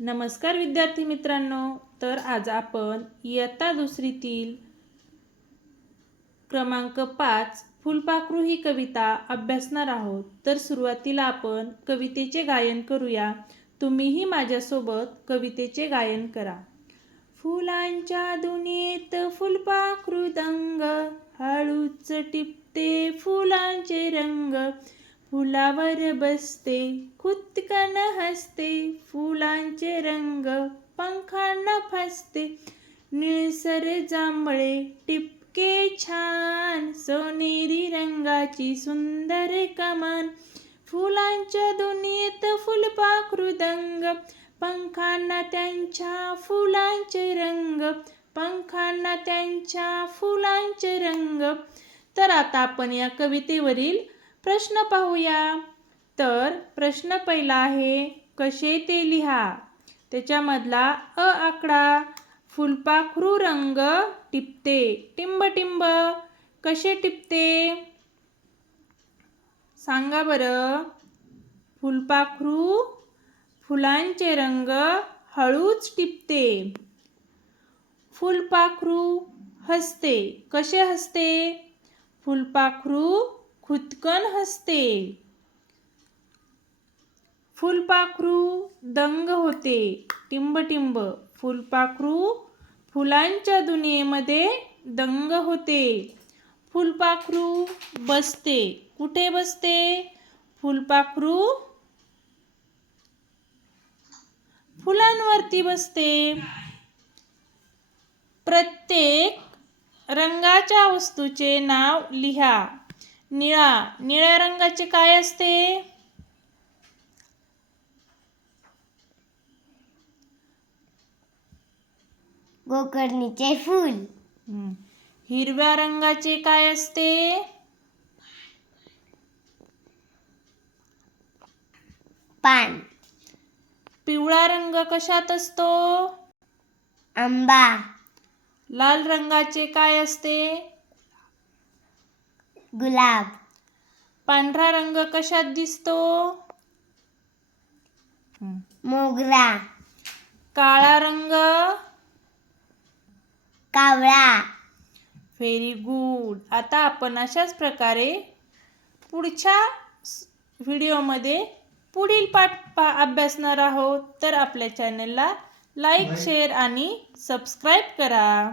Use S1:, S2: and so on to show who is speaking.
S1: नमस्कार विद्यार्थी मित्रांनो तर आज आपण इयत्ता दुसरीतील क्रमांक पाच फुलपाखरू ही कविता अभ्यासणार आहोत. तर सुरुवातीला आपण कवितेचे गायन करूया. तुम्हीही माझ्यासोबत कवितेचे गायन करा. फुलांच्या दुनियेत फुलपाखरू दंग हळूच टिपते फुलांचे रंग. फुलावर बसते खुदकन हसते फुलांचे रंग पंखांना फसते. निळसर जांभळे टिपके छान सोनेरी रंगाची सुंदर कमान. फुलांच्या दुनियेत फुलपाखृदंग पंखांना त्यांच्या फुलांचे रंग पंखांना त्यांच्या फुलांचे रंग. तर आता आपण या कवितेवरील प्रश्न पाहूया. तर प्रश्न पहिला आहे कसे ते लिहा? त्याच्यामधला अ आकडा फुलपाखरू रंग टिपते. टिंब टिंब. कसे टिपते? सांगा बरं. फुलपाखरू फुलांचे रंग हळूच टिपते. फुलपाखरू हसते. कसे हसते? फुलपाखरू खुदकन हसते. फुलपाखरू दंग होते. टिंबटिंब. फुलपाखरू फुलांच्या दुनियेमध्ये दंग होते. फुलपाखरू बसते. कुठे बसते? फुलपाखरू फुलांवरती बसते. प्रत्येक रंगाच्या वस्तूचे नाव लिहा. निळा निळ्या रंगाचे काय असते?
S2: गोकर्णीचे फूल.
S1: हिरव्या रंगाचे काय असते?
S2: पान.
S1: पिवळा रंग कशात असतो?
S2: आंबा.
S1: लाल रंगाचे काय असते?
S2: गुलाब.
S1: पांढरा रंग कशात दिसतो.
S2: मोगरा.
S1: काळा रंग?
S2: कावळा.
S1: व्हेरी गुड आता आपण अशाच प्रकारे पुढच्या व्हिडिओमध्ये पुढील पाठ पा अभ्यासणार आहोत. तर आपल्या चॅनलला लाईक शेअर आणि सबस्क्राईब करा.